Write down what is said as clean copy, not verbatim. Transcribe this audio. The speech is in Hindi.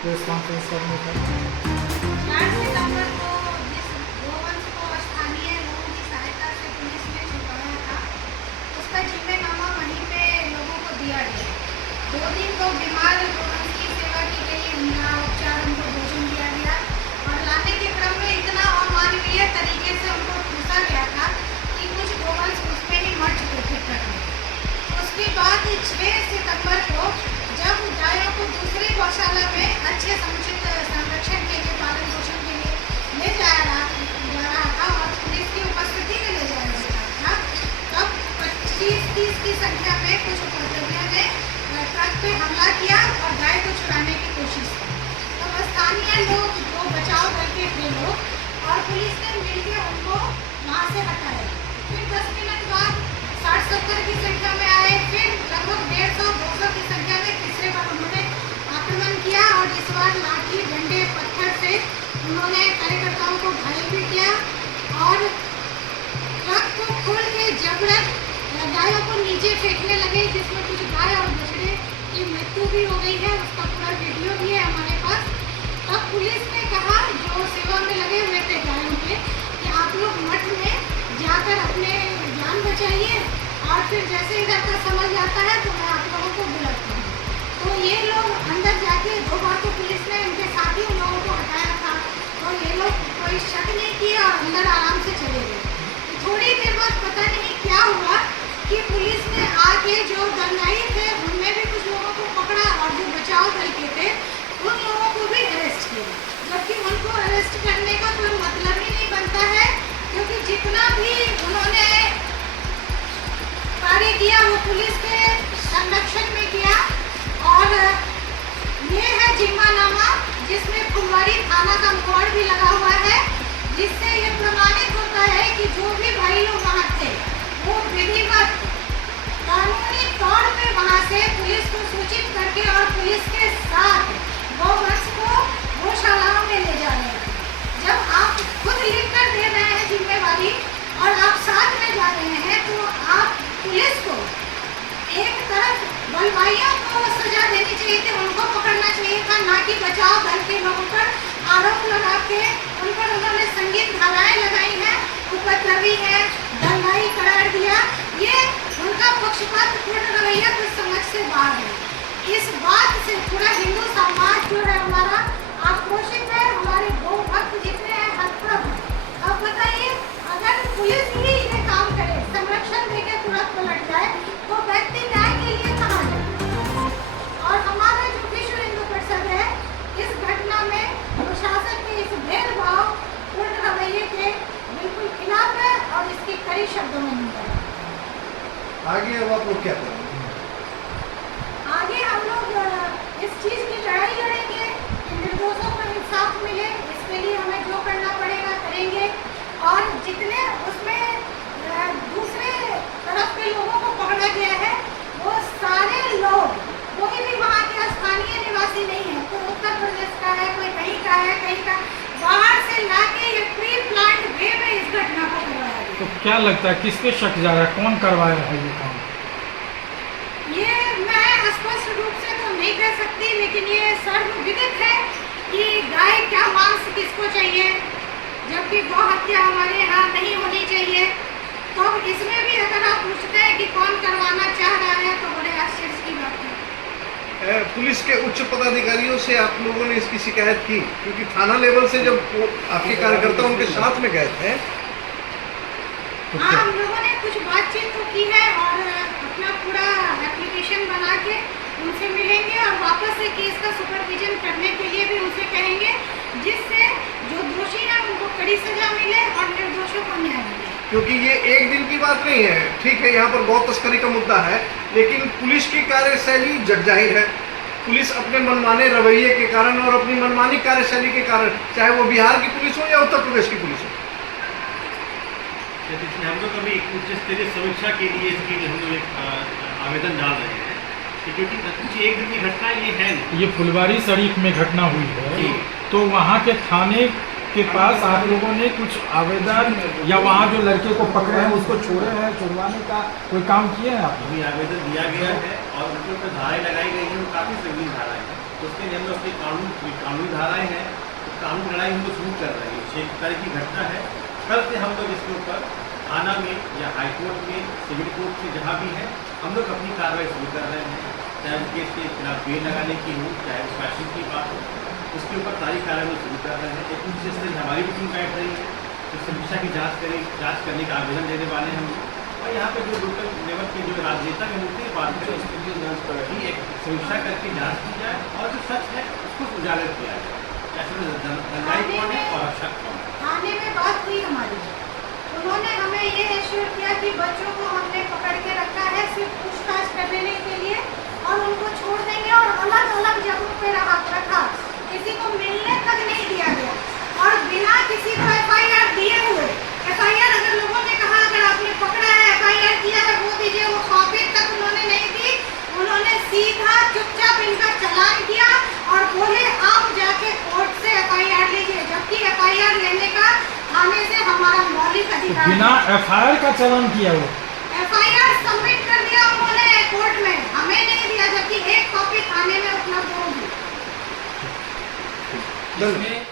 प्रेस कॉन्फ्रेंस करने का। 4 सितंबर को जिस गोवंश को स्थानीय लोगों की सहायता से पुलिस ने छुपाया था, उसका जिम्मेदारी वहीं पे लोगों को दिया गया। 2 दिन तो बीमार गोवंश की सेवा की गई, उनका उपचार, उनको भोजन दिया गया और लाने के क्रम में इतना अमानवीय तरीके से उनको ठूसा गया था कि कुछ गोवंश उसमें ही मर चुके थे ट्रक में। उसके बाद 6 सितंबर को जब गायों को दूसरी गौशाला में अच्छे समुचित संरक्षण के लिए, पालन पोषण के लिए ले जा रहा था और पुलिस की उपस्थिति में ले जाया जा रहा था, तब 25-30 की संख्या में कुछ उपद्रवियों ने ट्रक पे हमला किया और गाय को चुराने की कोशिश की। तब स्थानीय लोग, जो बचाव दल के थे लोग, और पुलिस ने मिलकर उनको वहाँ से हटाया। फिर 10 मिनट बाद 60-70 की संख्या में आए, फिर लगभग 150-200 की संख्या में तीसरे बार उन्होंने आक्रमण किया और इस बार लाठी, डंडे, पत्थर से उन्होंने कार्यकर्ताओं को घायल भी किया और ट्रक को खोल के जबरन गायों को नीचे फेंकने लगे, जिसमें कुछ गाय और बछड़े की मृत्यु भी हो गई है। उसका पूरा वीडियो भी है हमारे पास। तब पुलिस ने कहा, जो सेवा में लगे हुए थे गायों के, कि आप लोग मठ में जाकर अपने जान बचाइए और फिर जैसे इधर का समझ आता है तो मैं आप लोगों को बुलाता हूँ। तो ये लोग अंदर जाके 2 बार तो पुलिस ने इनके साथ ही उन लोगों को हटाया था, तो ये लोग कोई शक नहीं किया और अंदर आराम से चले गए। थोड़ी देर बाद पता नहीं क्या हुआ कि पुलिस ने आके, जो दंगाई थे उनमें भी कुछ लोगों को पकड़ा और जो बचाव दल के थे उन लोगों को भी अरेस्ट किया, जबकि उनको अरेस्ट करने का कोई मतलब ही नहीं बनता है, क्योंकि जितना भी उन्होंने कार्य किया वो पुलिस के संरक्षण में किया। और ये है जिम्मानामा, जिसमें फुलवारी थाना का बोर्ड भी लगा हुआ है, जिससे ये प्रमाणित होता है कि जो भी भाई लोग वहाँ थे वो विधिवत कानूनी तौर पे वहाँ से पुलिस को सूचित करके और पुलिस के साथ गोवंश को गौशालाओं में ले जा रहे हैं। जब आप खुद लिख कर दे रहे हैं जिम्मेवारी और आप साथ में जा रहे हैं, तो आप पुलिस को एक तरफ बलवाइयों को सजा देनी चाहिए थी, उनको पकड़ना चाहिए था, ना कि बचाव दल के लोगों पर आरोप लगा के उन पर उन्होंने संगीन धाराएं लगाई हैं, उपद्रवी है, दंगाई करार दिया। ये उनका पक्षपातपूर्ण रवैया कुछ समझ से बाहर है। इस बात से पूरा हिंदू समाज जो है हमारा आक्रोशित है, हमारे गौ भक्त जितने हैं हतप्रभ हैं। अब बताइए, अगर पुलिस ही ये काम करे, संरक्षण देके तुरंत पलट जाए, तो व्यक्ति न्याय के लिए कहाँ जाए? और हमारा जो विश्व हिंदू परिषद है, इस घटना में प्रशासन के इस भेदभाव पूर्ण रवैये के बिल्कुल खिलाफ है और इसकी कड़ी शब्दों में निंदा है। आगे अब आप लोग क्या करेंगे? आगे हम लोग इस चीज़ की लड़ाई लड़ेंगे कि निर्दोषों को इंसाफ मिले। इसके लिए हमें जो करना पड़ेगा करेंगे और जितने उसमें दूसरे तरफ के लोगों को पकड़ा गया है, वो सारे लोग, कोई भी वहाँ के स्थानीय निवासी नहीं है, कोई उत्तर प्रदेश का है, कोई कहीं का है, कहीं का, बाहर से लाके ये प्री प्लान्ड वे में इस घटना को करवाया गया। तो क्या लगता है किस पे शक जा रहा है, कौन करवाया है ये काम? ये मैं स्पष्ट रूप से तो नहीं कह सकती, लेकिन ये सर्वविदित है कि गाय क्या मांस किसको चाहिए, जबकि गौ हत्या हमारे यहाँ नहीं होनी चाहिए। तो इसमें भी अगर आप पूछते हैं कि कौन करवाना चाह रहा है, तो बड़े आश्चर्य की बात है। पुलिस के उच्च पदाधिकारियों से आप लोगों ने इसकी शिकायत की? क्योंकि थाना लेवल से जब आपके कार्यकर्ता उनके साथ में गए थे। हाँ, हम लोगों ने कुछ बातचीत तो की है और अपना पूरा एप्लीकेशन बना के उनसे मिलेंगे और वापस से केस का सुपरविजन करने के लिए भी उनसे कहेंगे, जिससे जो दोषी हैं उनको कड़ी सजा मिले और निर्दोषों को न्याय मिले। क्योंकि ये एक दिन की बात नहीं है, ठीक है, यहाँ पर गौ तस्करी का मुद्दा है, लेकिन पुलिस की कार्यशैली जगजाहिर है। पुलिस अपने मनमाने रवैये के कारण और अपनी मनमानी कार्यशैली के कारण, चाहे वो बिहार की पुलिस हो या उत्तर प्रदेश की पुलिस हो। हम लोग अभी उच्च स्तरीय समीक्षा के लिए इसकी हम लोग एक आवेदन डाल रहे हैं, क्योंकि कुछ एक दिन की घटना ये है नहीं। ये फुलवारी शरीफ में घटना हुई है, तो वहाँ के थाने के पास आप लोगों ने कुछ आवेदन या वहाँ जो लड़के को पकड़े हैं उसको छोड़े हैं, छुड़वाने का कोई काम किए हैं आप? अभी आवेदन दिया गया है और उनके ऊपर धाराएं लगाई गई हैं, वो काफ़ी संगीन धाराएं हैं। तो उसके लिए हम लोग अपनी कानूनी धाराएँ हैं, तो कानूनी लड़ाई हम लोग शुरू कर रहे हैं। 6 तारीख की घटना है, कल से हम लोग इसके ऊपर थाना में या हाई कोर्ट में, सिविल कोर्ट में जहाँ भी है, हम लोग अपनी कार्रवाई शुरू कर रहे हैं। चाहे उस केस के खिलाफ बेल लगाने की हो, चाहे शासन की बात हो, उसके ऊपर सारी कार्रवाई शुरू कर रहे हैं। एक दूसरे से हमारी भी टीम बैठ रही है, तो समीक्षा की जाँच करने का आवेदन देने वाले हैं हम लोग। और यहाँ पे जो लोकल लेवल के जो राजनेता के मुद्दे बात करें, उसके लिए जाँच पर भी एक समीक्षा करके जाँच की जाए और जो सच है उसको उजागर किया जाए। ऐसे दंगाई कौन है और रक्षक कौन है। थाने में बात हुई हमारी, उन्होंने हमें ये एश्योर किया कि बच्चों को हमने पकड़ के रखा है सिर्फ पूछताछ करने के लिए और उनको छोड़ देंगे, और अलग अलग जगहों पे रखा, किसी को मिलने तक नहीं दिया गया और बिना किसी को FIR दिए हुए। FIR अगर लोगों ने कहा अगर आपने पकड़ा है, FIR किया है, वो दीजिए, वो कॉपी तक उन्होंने नहीं दी। उन्होंने सीधा चुपचाप इनका चालान किया और बोले आप जाके कोर्ट से FIR लीजिए, जबकि FIR लेने का थाने से हमारा मौलिक अधिकार बिना FIR का चालान किया वो FIR सबमिट कर दिया उन्होंने कोर्ट में, हमें नहीं दिया, जबकि एक कॉपी थाने में उपलब्ध होगी। धन्यवाद।